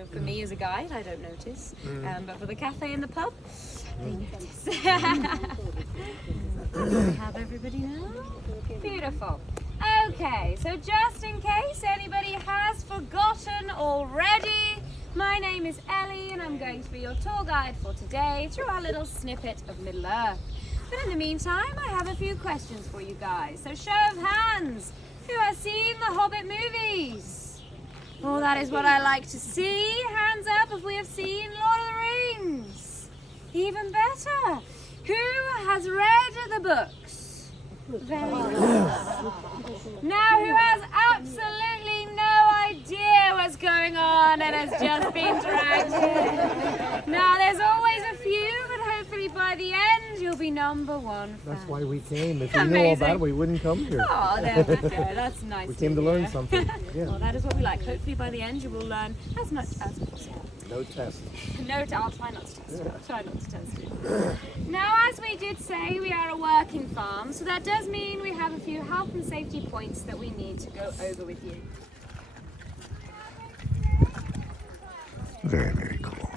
So for me as a guide, I don't notice. But for the cafe and the pub, they notice. Do we have everybody now? Beautiful. Okay, so just in case anybody has forgotten already, my name is Ellie and I'm going to be your tour guide for today through our little snippet of Middle Earth. But in the meantime, I have a few questions for you guys. So show of hands, who has seen the Hobbit movies? Oh, that is what I like to see. Hands up if we have seen Lord of the Rings. Even better. Who has read the books? Very good. Now, who has absolutely no idea what's going on and has just been dragged in? Now, there's always a few, but hopefully by the end, you'll be number one fan. That's why we came. If we knew all about it, we wouldn't come here. Oh, there we go. That's nice. We came to learn something. Yeah. Well, that is what we like. Hopefully by the end, you will learn as much as possible. No test. No, I'll try not to test you. I'll try not to test you. Now, as we did say, we are a working farm, so that does mean we have a few health and safety points that we need to go over with you. Very, very cool.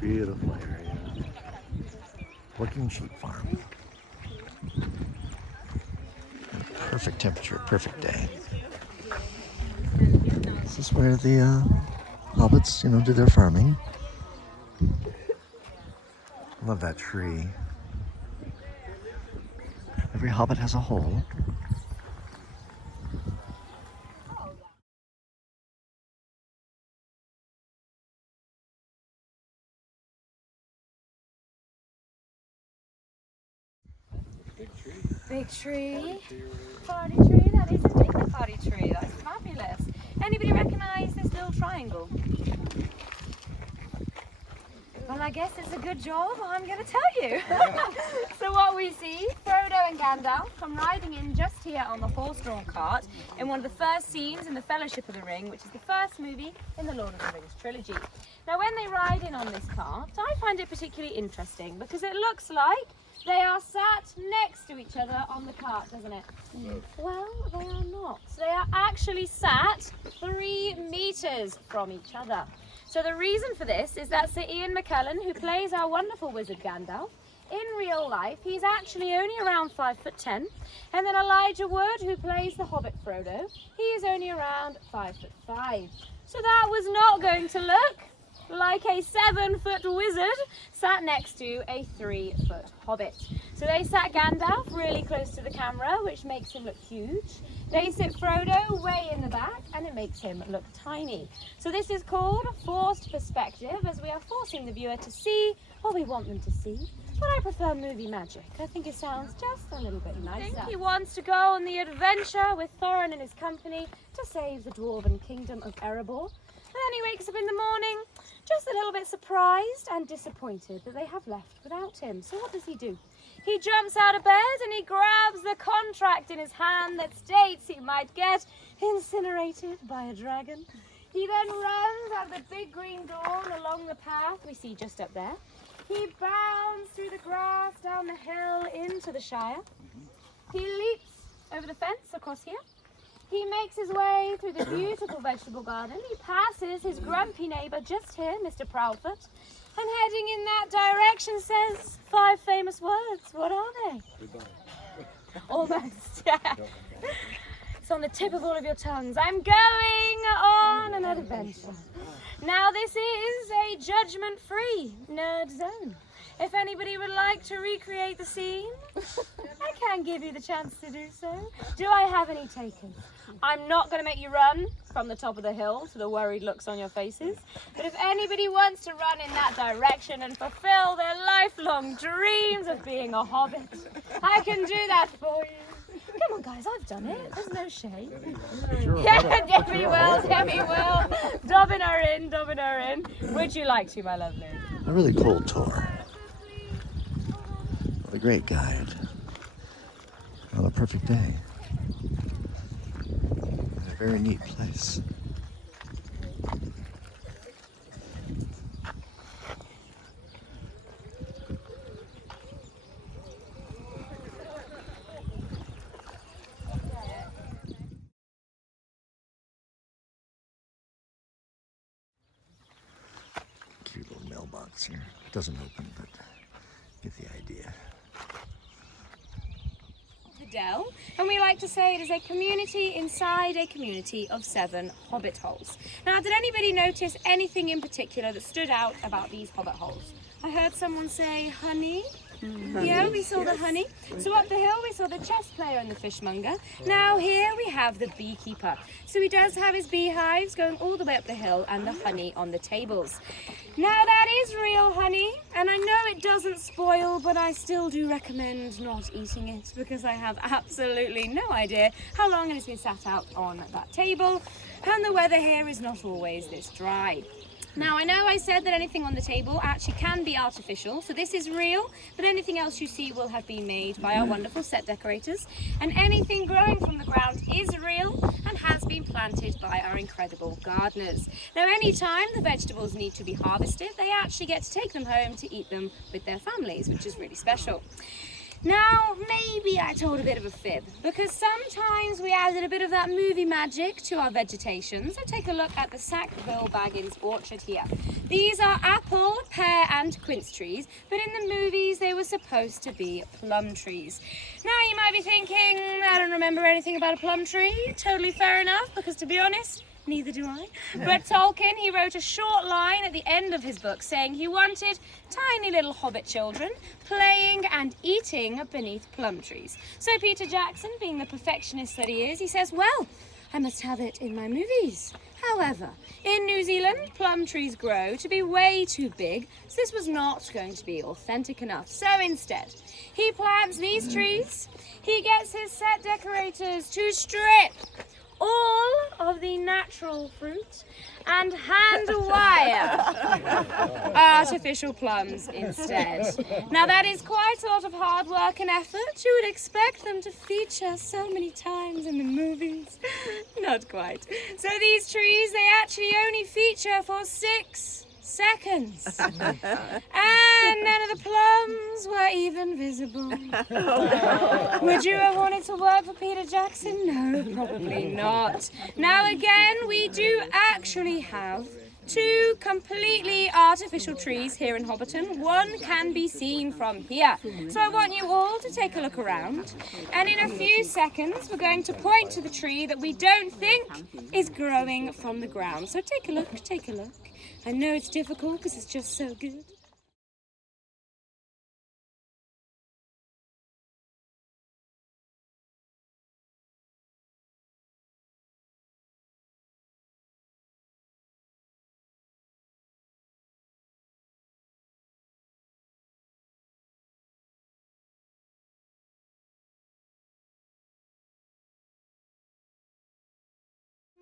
Beautiful area. Working sheep farm. Perfect temperature, perfect day. This is where the hobbits, do their farming. Love that tree. Every hobbit has a hole. Big tree. Party tree. That is indeed a party tree. That's fabulous. Anybody recognise this little triangle? Well, I guess it's a good job. I'm going to tell you. So what we see, Frodo and Gandalf come riding in just here on the horse-drawn cart in one of the first scenes in the Fellowship of the Ring, which is the first movie in the Lord of the Rings trilogy. Now, when they ride in on this cart, I find it particularly interesting because it looks like they are sat next to each other on the cart, doesn't it? Well, they are not. They are actually sat 3 meters from each other. So the reason for this is that Sir Ian McKellen, who plays our wonderful wizard Gandalf, in real life, he's actually only around 5'10", and then Elijah Wood, who plays the Hobbit Frodo, he is only around 5'5". So that was not going to look like a 7-foot wizard sat next to a 3-foot hobbit. So they sat Gandalf really close to the camera, which makes him look huge. They sit Frodo way in the back, and it makes him look tiny. So this is called forced perspective, as we are forcing the viewer to see what we want them to see. But I prefer movie magic. I think it sounds just a little bit nicer. I think he wants to go on the adventure with Thorin and his company to save the Dwarven Kingdom of Erebor. And then he wakes up in the morning just a little bit surprised and disappointed that they have left without him. So what does he do? He jumps out of bed and he grabs the contract in his hand that states he might get incinerated by a dragon. He then runs out the big green door along the path we see just up there. He bounds through the grass down the hill into the Shire. He leaps over the fence across here. He makes his way through the beautiful vegetable garden. He passes his grumpy neighbour just here, Mr. Proudfoot, and heading in that direction says 5 famous words. What are they? Goodbye. Almost, yeah. It's on the tip of all of your tongues. I'm going on an adventure. Now this is a judgment-free nerd zone. If anybody would like to recreate the scene, I can give you the chance to do so. Do I have any takers? I'm not going to make you run from the top of the hill to the worried looks on your faces. But if anybody wants to run in that direction and fulfill their lifelong dreams of being a hobbit, I can do that for you. Come on, guys, I've done it. There's no shame. Yeah, Debbie will. Dobbing her in. Would you like to, my lovely? A really cool tour. What a great guide on a perfect day. A very neat place. Cute little mailbox here. It doesn't open, but get the idea. The Dell, and we like to say it is a community inside a community of 7 hobbit holes. Now, did anybody notice anything in particular that stood out about these hobbit holes? I heard someone say honey. Yeah, we saw the honey. So up the hill we saw the chess player and the fishmonger. Now here we have the beekeeper. So he does have his beehives going all the way up the hill and the honey on the tables. Now that is real honey, and I know it doesn't spoil, but I still do recommend not eating it because I have absolutely no idea how long it has been sat out on that table, and the weather here is not always this dry. Now, I know I said that anything on the table actually can be artificial, so this is real, but anything else you see will have been made by our wonderful set decorators, and anything growing from the ground is real and has been planted by our incredible gardeners. Now, anytime the vegetables need to be harvested, they actually get to take them home to eat them with their families, which is really special. Now, maybe I told a bit of a fib, because sometimes we added a bit of that movie magic to our vegetation. So take a look at the Sackville Baggins orchard here. These are apple, pear and quince trees, but in the movies they were supposed to be plum trees. Now you might be thinking, I don't remember anything about a plum tree. Totally fair enough, because to be honest, neither do I. But Tolkien, he wrote a short line at the end of his book saying he wanted tiny little hobbit children playing and eating beneath plum trees. So Peter Jackson, being the perfectionist that he is, he says, well, I must have it in my movies. However, in New Zealand, plum trees grow to be way too big, so this was not going to be authentic enough. So instead, he plants these trees, he gets his set decorators to strip all of the natural fruit and hand wire artificial plums instead. Now that is quite a lot of hard work and effort. You would expect them to feature so many times in the movies. Not quite. So these trees, they actually only feature for 6 seconds. And none of the plums were even visible. Would you have wanted to work for Peter Jackson? No, probably not. Now again, we do actually have 2 completely artificial trees here in Hobbiton. One can be seen from here. So I want you all to take a look around. And in a few seconds, we're going to point to the tree that we don't think is growing from the ground. So take a look, take a look. I know it's difficult because it's just so good.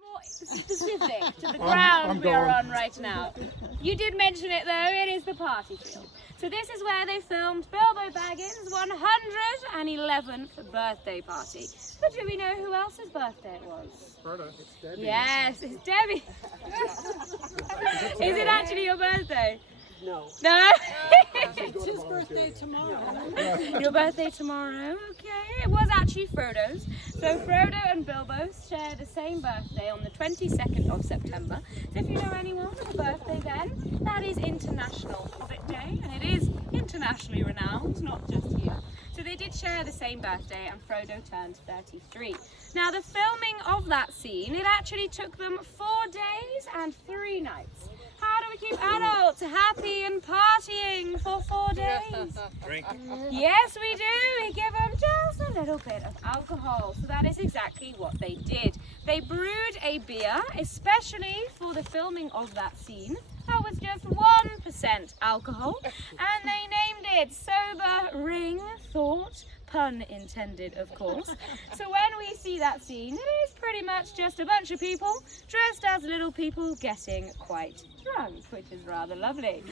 More specific to the ground we are on right now. You did mention it though, it is the party field. So this is where they filmed Bilbo Baggins' 111th birthday party. But do we know who else's birthday it was? Frodo. It's Debbie. Yes, it's Debbie. Is it actually your birthday? No. No? It's his birthday tomorrow. Your birthday tomorrow, okay. It was actually Frodo's. So Frodo and Bilbo share the same birthday on the 22nd of September. So if you know anyone with a birthday then, that is International Hobbit Day, and it is internationally renowned, not just here. So they did share the same birthday, and Frodo turned 33. Now the filming of that scene, it actually took them 4 days and 3 nights. How do we keep adults happy and partying for 4 days? Drink. Yes, we do. We give them just a little bit of alcohol. So that is exactly what they did. They brewed a beer, especially for the filming of that scene. That was just 1% alcohol. And they named it Sober Ring Thought pun intended, of course. So when we see that scene, it is pretty much just a bunch of people dressed as little people getting quite drunk, which is rather lovely.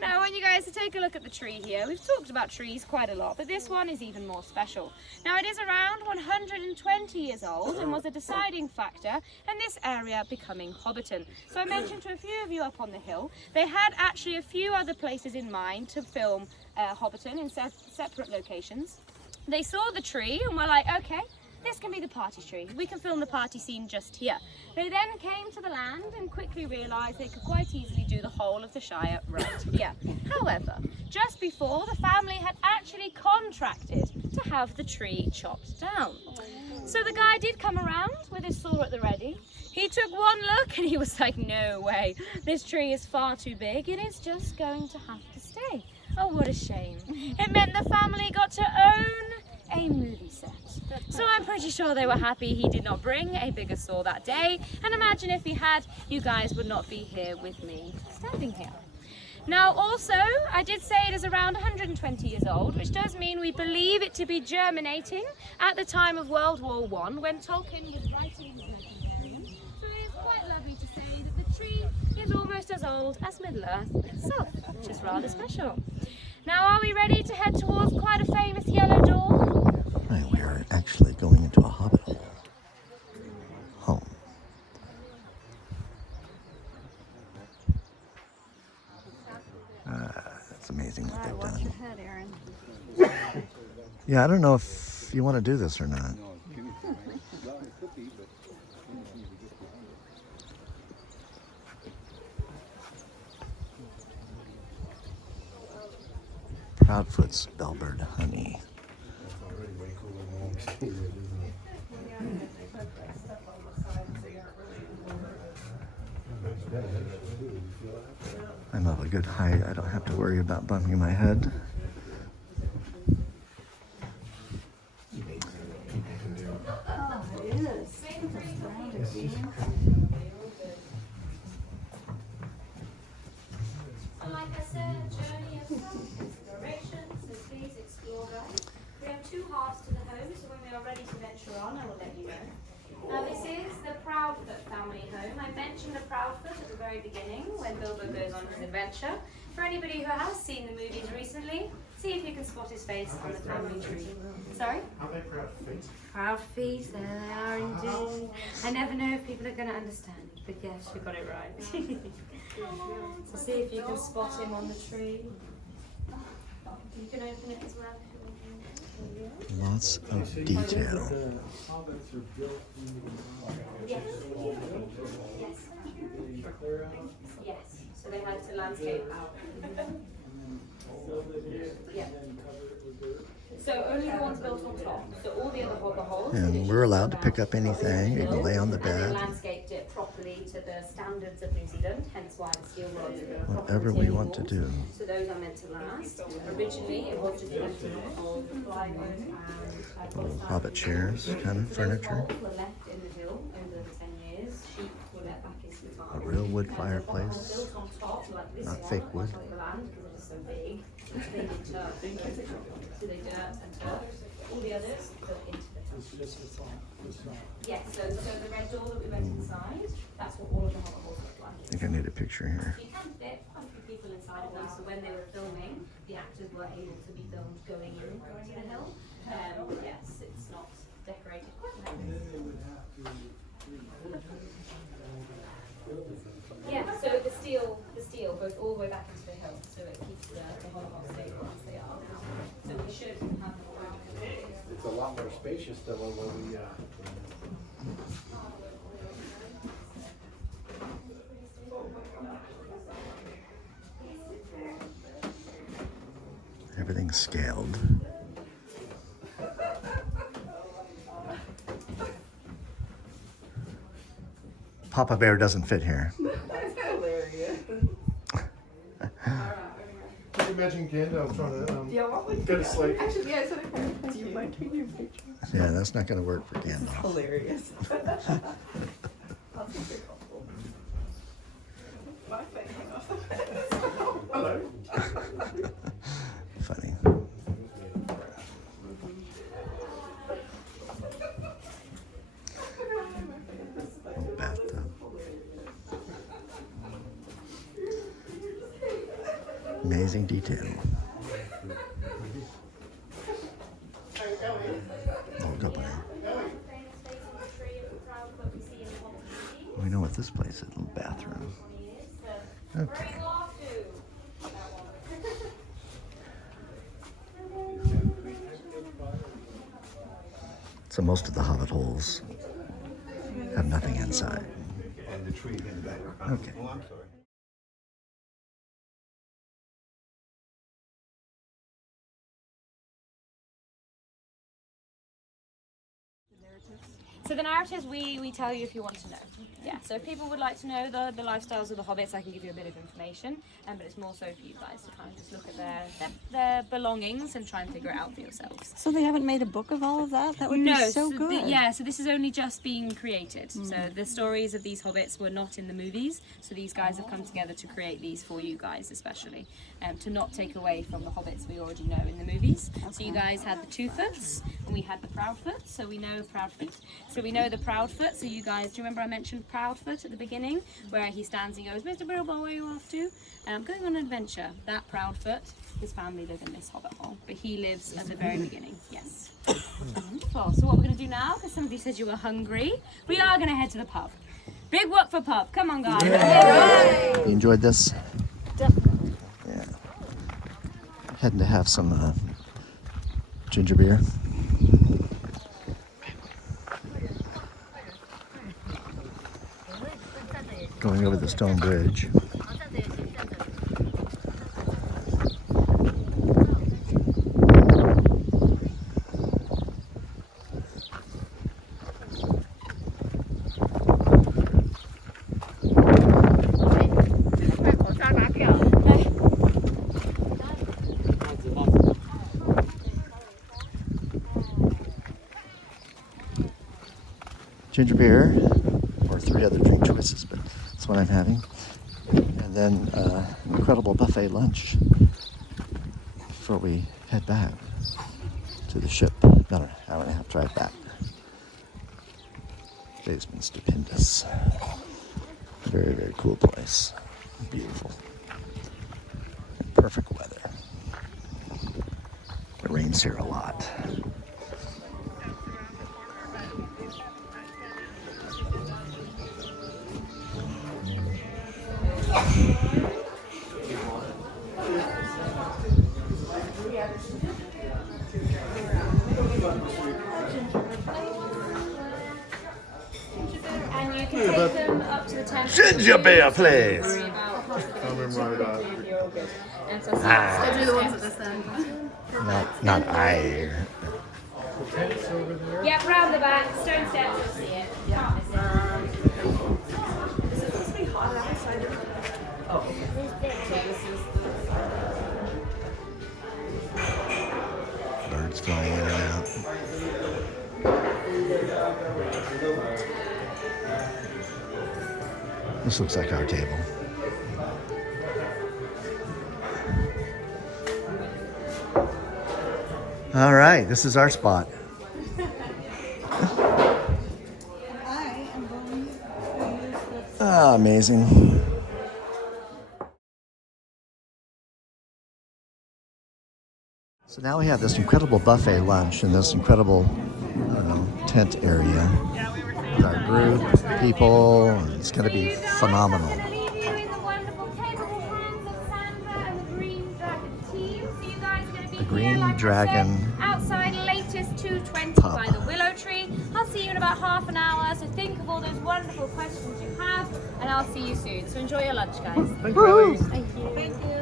Now, I want you guys to take a look at the tree here. We've talked about trees quite a lot, but this one is even more special. Now, it is around 120 years old and was a deciding factor in this area becoming Hobbiton. So I mentioned to a few of you up on the hill, they had actually a few other places in mind to film Hobbiton in separate locations. They saw the tree and were like, okay, this can be the party tree. We can film the party scene just here. They then came to the land and quickly realised they could quite easily do the whole of the Shire right here. However, just before, the family had actually contracted to have the tree chopped down. So the guy did come around with his saw at the ready. He took one look and he was like, no way, this tree is far too big. It is just going to have to stay. Oh, what a shame. It meant the family got to own a movie set. So I'm pretty sure they were happy he did not bring a bigger saw that day. And imagine if he had, you guys would not be here with me standing here. Now also, I did say it is around 120 years old, which does mean we believe it to be germinating at the time of World War I, when Tolkien was writing his Legendarium. So it is quite lovely to say that the tree is almost as old as Middle-earth itself, which is rather special. Now, are we ready to head towards quite a famous yellow door? Right, we are actually going into a hobbit hole. Home. It's amazing what they've Watch done. your head, Aaron. Yeah, I don't know if you want to do this or not. Proudfoot's bellbird honey. I'm of a good height. I don't have to worry about bumping my head. Oh, it is. And like I said, a journey of exploration, so please explore, guys. We have two halves to the home, so when we are ready to venture on, I will let you know. Now this is the Proudfoot family home. I mentioned the Proudfoot at the very beginning when Bilbo goes on his adventure. For anybody who has seen the movies recently, see if you can spot his face on the family tree. Sorry? Are they proud feet? Proud feet, there they are indeed. I never know if people are going to understand, but yes, you got it right. So see if you can spot him on the tree. You can open it as well. Lots of detail. The hobbits are built into the rock. Yes. Yes. They clear out, Yes. So they had to landscape out. fill it in, Yeah. and then cover it with dirt. So only the ones built on top. So all the other hobber holes. And we're allowed to pick up anything. You can lay on the And they bed. landscaped it properly to the standards of New Zealand, hence why the steel rods are proper Whatever we retaining want to walls. do. So those are meant to last. Originally it was just meant to be of plywood and Little polystyrene. hobbit chairs kind of So those furniture. holes were left in the hill over the 10 years. Sheep were let back into the farm. A real wood The hobber holes fireplace. built on top, like this Not one, fake on wood. top of the land because it is so big. They did turf. So they dirt and turf. All the others built into the house. It's just a song. Yes, so the red door that we went inside, that's what all of the hobber holes look like. I think I need a picture here. You can fit quite a few people inside of them, so when they were filming, the actors were able to be filmed going into the hill. Yes, it's not decorated quite like And this. then they would have to Yeah, so the steel goes all the way back into the hill, so it keeps the hobber holes stable as they are now. So we should have the It's a lot more spacious than when we, Everything's scaled. Papa Bear doesn't fit here. Can you imagine Gandalf trying to go to sleep? Actually, yeah, so do you mind taking a picture? Yeah, that's not going to work for Gandalf. Hilarious. I'll take a couple. My face off. Hello. Funny. Amazing detail. Oh, good buddy. We know what this place is, a little bathroom. Okay. So most of the Hobbit holes have nothing inside. And the tree in the background. Okay. Oh, I'm sorry. So the narratives we tell you if you want to know. Yeah, so if people would like to know the lifestyles of the hobbits, I can give you a bit of information, but it's more so for you guys to kind of just look at their belongings and try and figure it out for yourselves. So they haven't made a book of all of that? That would No, be so good. so this is only just being created. So the stories of these hobbits were not in the movies, so these guys have come together to create these for you guys especially, to not take away from the hobbits we already know in the movies. So you guys had the Two-Foots, and we had the Proudfoot, so we know Proudfoot. So we know the Proudfoot, so you guys, do you remember I mentioned Proudfoot at the beginning, where he stands and goes, "Mr. Bilbo, where are you off to?" I'm going on an adventure. That Proudfoot, his family live in this hobbit hole, but he lives at the very beginning, yes. Wonderful. So what we're going to do now, because some of you said you were hungry, we are going to head to the pub. Big work for pub. Come on, guys. You enjoyed this? Definitely. Yeah. Heading to have some ginger beer. Going over the stone bridge. Ginger beer, or 3 other drink choices, but that's what I'm having. And then an incredible buffet lunch before we head back to the ship. About an hour and a half drive back. Today's been stupendous. Very, very cool place. Beautiful. Perfect weather. It rains here a lot. And you can take them up to the tent. Ginger beer, please. Worry about Coming right up. you're all good. And so Do the ones at this end. Not I. Tents over there. Yep, round the back, stone steps, you'll see it. Can't miss it. Is it supposed to be hot outside? Oh, okay. So this is the... Birds flying in and out. This looks like our table. All right, this is our spot. I am going to use this. Ah, amazing. So now we have this incredible buffet lunch in this incredible, I don't know, tent area with our group, people, and it's going to be phenomenal. I'm going to leave you in the wonderful capable hands of Sandra and the Green Dragon team. So you guys are going to be The Green here, like Dragon I said, outside latest 2:20 pub. by the willow tree. I'll see you in about half an hour. So think of all those wonderful questions you have, and I'll see you soon. So enjoy your lunch, guys. Thank you, Ellie. Thank you. Thank you.